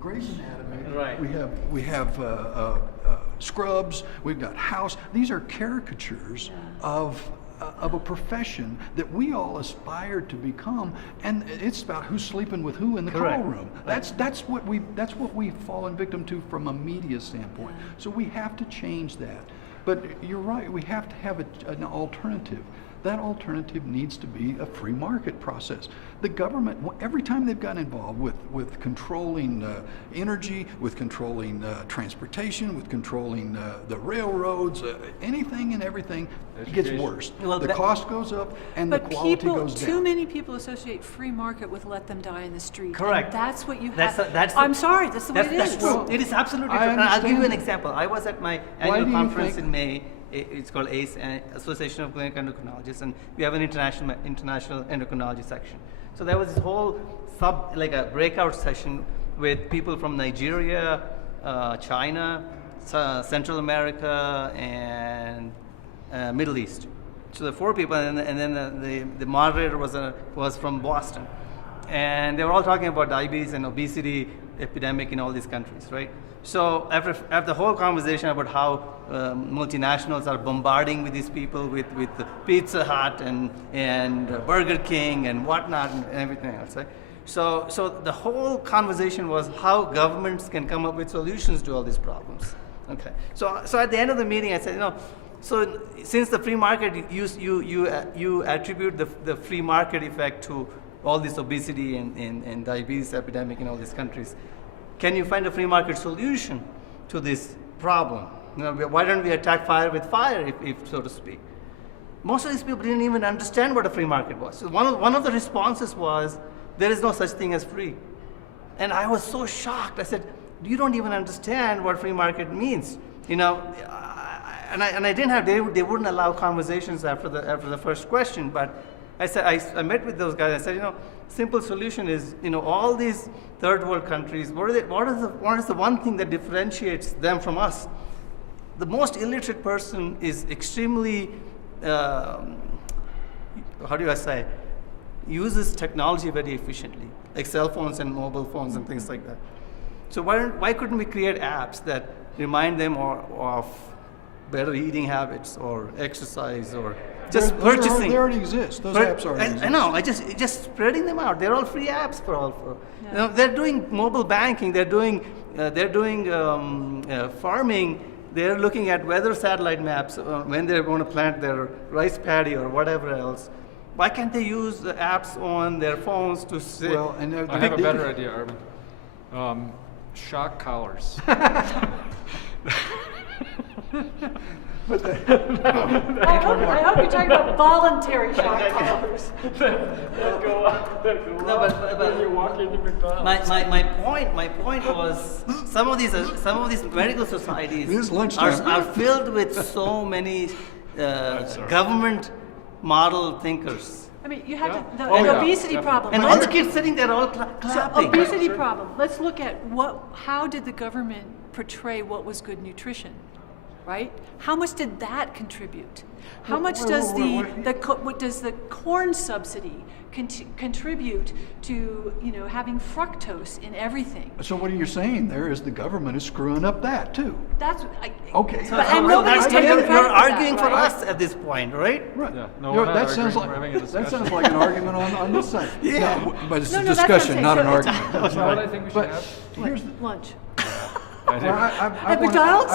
Grey's Anatomy. Right. We have Scrubs. We've got House. These are caricatures of a profession that we all aspire to become, and it's about who's sleeping with who in the Correct. call room. That's what we've fallen victim to from a media standpoint. So we have to change that. But you're right. We have to have an alternative. That alternative needs to be a free market process. The government, every time they've gotten involved with controlling energy, with controlling transportation, with controlling the railroads, anything and everything gets worse. Well, the cost goes up and the quality goes down. Too many people associate free market with let them die in the street. Correct. And that's what you That's have. a- that's I'm the- sorry, that's the way it That's is. true. It is absolutely I true. And I'll give you an understand. example. I was at my Why annual do you conference think- in May. It's called ACE, Association of Clinical Endocrinologists, and we have an international endocrinology section. So there was this whole like a breakout session with people from Nigeria, China, Central America, and Middle East. So the 4 people, and then the moderator was from Boston, and they were all talking about diabetes and obesity epidemic in all these countries, right? So after the whole conversation about how multinationals are bombarding with these people with the Pizza Hut and Burger King and whatnot and everything else, right? So the whole conversation was how governments can come up with solutions to all these problems. Okay. So at the end of the meeting, I said, so since the free market, you attribute the free market effect to all this obesity and diabetes epidemic in all these countries. Can you find a free market solution to this problem? Why don't we attack fire with fire, if so to speak? Most of these people didn't even understand what a free market was. So one of the responses was, there is no such thing as free. And I was so shocked. I said, you don't even understand what free market means. And I didn't have, they wouldn't allow conversations after the first question, but I said, I met with those guys. I said, simple solution is, all these third world countries, what is the one thing that differentiates them from us? The most illiterate person is extremely, how do I say, uses technology very efficiently, like cell phones and mobile phones and things like that. So why couldn't we create apps that remind them of better eating habits or exercise or just purchasing? They already exist. Those apps already exist. I know. I just spreading them out. They're all free apps for all. They're doing mobile banking. They're doing farming. They're looking at weather satellite maps when they're going to plant their rice paddy or whatever else. Why can't they use the apps on their phones to say? Well, and I have a better idea, Arvin. Shock collars. I hope you're talking about voluntary shock collars. No, but you walk into McDonald's. my point was some of these medical societies It is lunchtime. are filled with so many government model thinkers. I mean, you had the yeah, obesity definitely. problem. And all the kids sitting there all clapping. Obesity problem. Let's look at how did the government portray what was good nutrition, right? How much did that contribute? How much does what does the corn subsidy contribute to having fructose in everything? So what you're saying there is the government is screwing up that too. That's Okay. and nobody's taking credit for You're that, arguing for right? us at this point, right? Right. Yeah, no, we're not that sounds arguing, like we're having a that discussion. sounds like an argument on this side. Yeah. No, but it's No, a no, that's what I'm discussion, saying. not So an it's- argument. You know what I think we should But have? here's the, Lunch. I do. Well, I At McDonald's?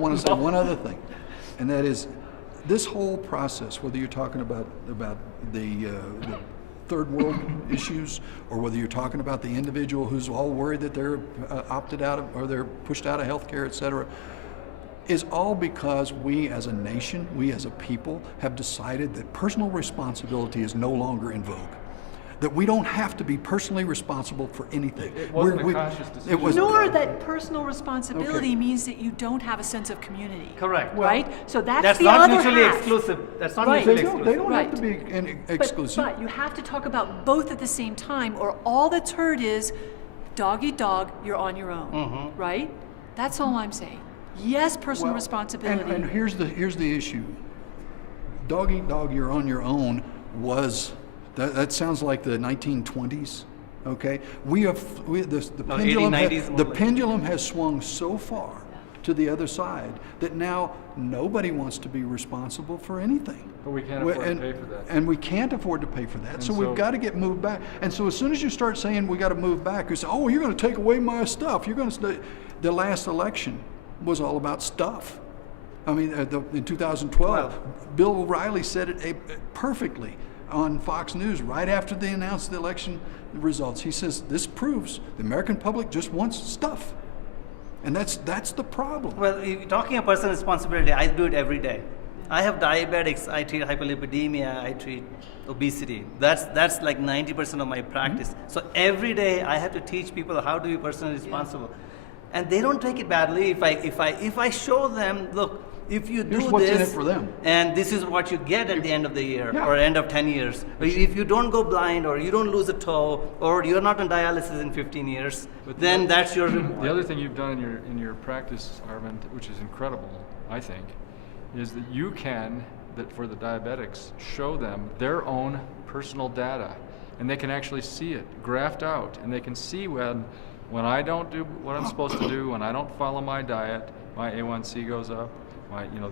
want to say one other thing, and that is this whole process. Whether you're talking about the third world issues, or whether you're talking about the individual who's all worried that they're opted out of or they're pushed out of healthcare, et cetera, is all because we as a nation, we as a people, have decided that personal responsibility is no longer in vogue. That we don't have to be personally responsible for anything. It wasn't a conscious decision. It was Nor that personal responsibility means that you don't have a sense of community. Correct. Right? So that's the not other mutually half. exclusive. That's not Right. mutually They exclusive. don't have to be exclusive. But you have to talk about both at the same time, or all that's heard is dog eat dog, you're on your own. Right? That's all I'm saying. Yes, personal responsibility. And here's the issue. Dog eat dog, you're on your own was that sounds like the 1920s. Okay, the No, pendulum 80s, 90s the more like- pendulum has swung so far to the other side that now nobody wants to be responsible for anything. But we can't afford to pay for that. And we can't afford to pay for that. And So we've so- got to get moved back. And so as soon as you start saying we got to move back, you say, oh, you're going to take away my stuff. You're going to. The last election was all about stuff. I mean, in 2012, Bill O'Reilly said it perfectly on Fox News right after they announced the election results. He says this proves the American public just wants stuff. And that's the problem. Well, if talking of personal responsibility, I do it every day. I have diabetics, I treat hyperlipidemia, I treat obesity. That's like 90% of my practice. Mm-hmm. So every day I have to teach people how to be personally responsible. And they don't take it badly if I show them, look, if you do Here's what's this, in it for them. and this is what you get at the end of the year Yeah. or end of 10 years. But if you don't go blind or you don't lose a toe or you're not on dialysis in 15 years, then that's your reward. The other thing you've done in your practice, Arvind, which is incredible, I think, is that you can, that for the diabetics, show them their own personal data, and they can actually see it graphed out, and they can see when I don't do what I'm supposed to do, when I don't follow my diet, my A1C goes up,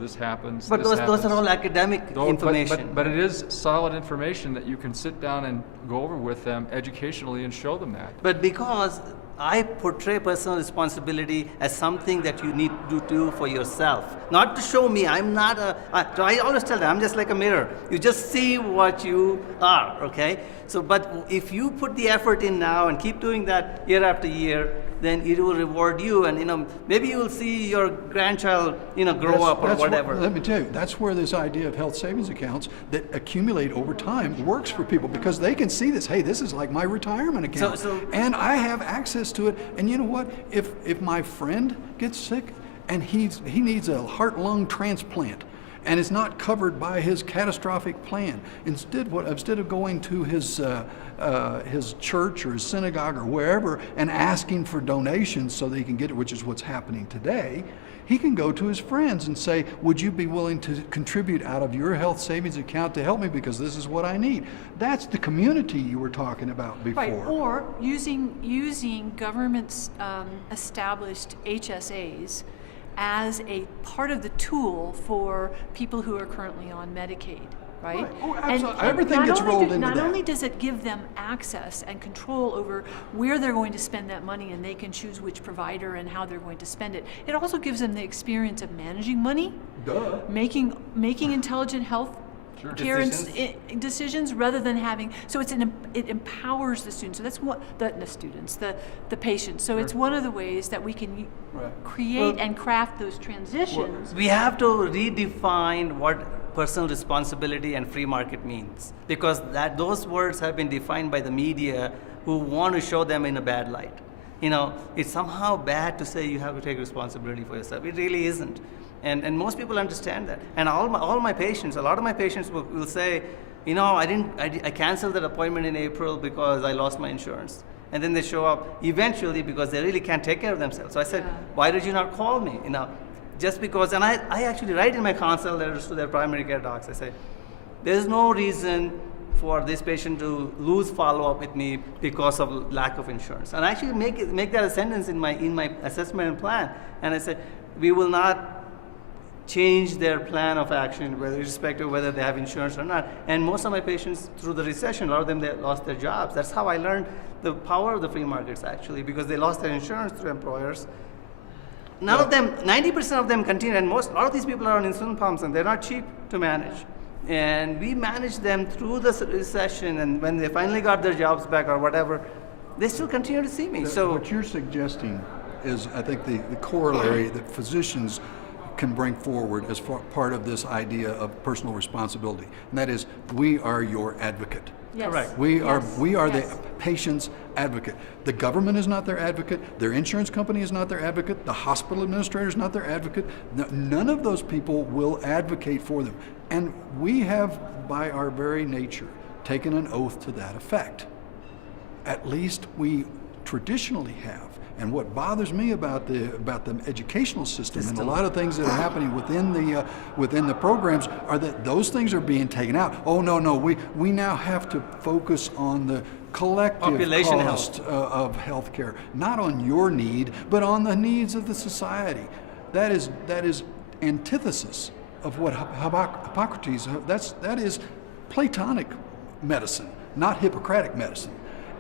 this happens. But this those are all academic information. But it is solid information that you can sit down and go over with them educationally and show them that. But because I portray personal responsibility as something that you need to do for yourself, not to show me. I'm not I always tell them, I'm just like a mirror. You just see what you are, okay? So, but if you put the effort in now and keep doing that year after year, then it will reward you, and maybe you will see your grandchild, grow up or whatever. Let me tell you, that's where this idea of health savings accounts that accumulate over time works for people, because they can see this. Hey, this is like my retirement account, and I have access to it. And you know what? If my friend gets sick and he needs a heart-lung transplant, and it's not covered by his catastrophic plan, instead of going to his church or his synagogue or wherever and asking for donations so that he can get it, which is what's happening today, he can go to his friends and say, would you be willing to contribute out of your health savings account to help me, because this is what I need? That's the community you were talking about before. Right, or using government's established HSAs as a part of the tool for people who are currently on Medicaid, right? Oh, absolutely. Everything gets rolled into that. Not only does it give them access and control over where they're going to spend that money, and they can choose which provider and how they're going to spend it, it also gives them the experience of managing money, making intelligent health care decisions rather than having. So it empowers the students. So that's what the students, the patients. So it's one of the ways that we can create and craft those transitions. We have to redefine what personal responsibility and free market means, because those words have been defined by the media, who want to show them in a bad light. It's somehow bad to say you have to take responsibility for yourself. It really isn't. And most people understand that. And a lot of my patients will say, I canceled that appointment in April because I lost my insurance. And then they show up eventually because they really can't take care of themselves. So I said, why did you not call me? Just because, and I actually write in my consult letters to their primary care docs, I say, there's no reason for this patient to lose follow-up with me because of lack of insurance. And I actually make that a sentence in my assessment and plan. And I say, we will not change their plan of action, irrespective of whether they have insurance or not. And most of my patients, through the recession, a lot of them, they lost their jobs. That's how I learned the power of the free markets, actually, because they lost their insurance through employers. None of them, 90% of them continue, and a lot of these people are on insulin pumps, and they're not cheap to manage. And we managed them through the recession, and when they finally got their jobs back or whatever, they still continue to see me. So what you're suggesting is, I think, the corollary that physicians can bring forward as part of this idea of personal responsibility, and that is, we are your advocate. Yes. Correct. We are the patient's advocate. The government is not their advocate. Their insurance company is not their advocate. The hospital administrator is not their advocate. None of those people will advocate for them. And we have, by our very nature, taken an oath to that effect. At least we traditionally have. And what bothers me about the educational system and a lot of things that are happening within the programs are that those things are being taken out. Oh no, we now have to focus on collective Population cost of healthcare, not on your need, but on the needs of the society. That is antithesis of what Hippocrates. That is Platonic medicine, not Hippocratic medicine.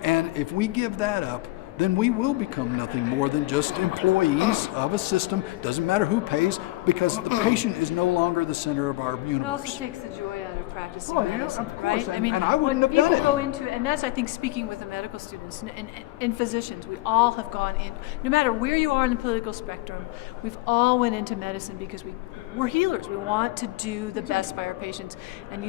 And if we give that up, then we will become nothing more than just employees of a system. Doesn't matter who pays, because the patient is no longer the center of our It universe. also takes the joy out of practicing Oh, yeah, medicine, of course, right? and I wouldn't when have done people it. go into, and that's, I think, speaking with the medical students and physicians, we all have gone in, no matter where you are in the political spectrum, we've all went into medicine because we're healers. We want to do the best by our patients, and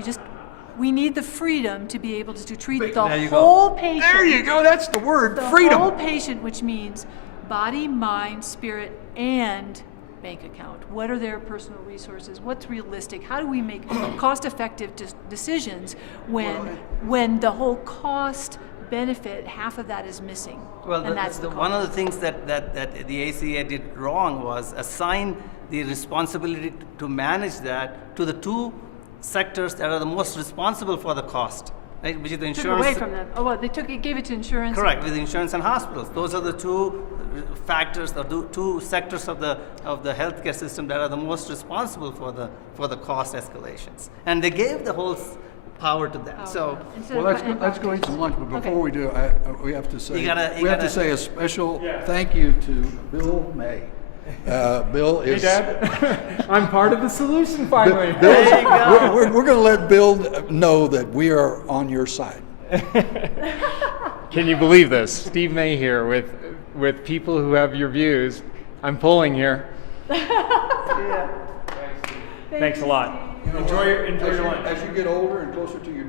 we need the freedom to be able to treat the There you go. whole patient. There you go. That's the word. The Freedom. whole patient, which means body, mind, spirit, and bank account. What are their personal resources? What's realistic? How do we make cost-effective decisions when the whole cost benefit, half of that is missing? Well, and that's the one of the cost. things that the ACA did wrong was assign the responsibility to manage that to the two sectors that are the most responsible for the cost, right? Which is the Took insurance. away from them. Oh, well, gave it to insurance. Correct, with insurance and hospitals. Those are the two factors, the two sectors of the healthcare system that are the most responsible for the cost escalations, and they gave the whole power to them. So. Well, let's go eat some lunch. But before we do, we have to say You gotta- a special thank you to Bill May. Bill is. Hey, Dad. I'm part of the solution finally. There you go. We're going to let Bill know that we are on your side. Can you believe this? Steve May here with people who have your views. I'm pulling here. Thanks a lot. Enjoy your lunch. As you get older and closer to your dad.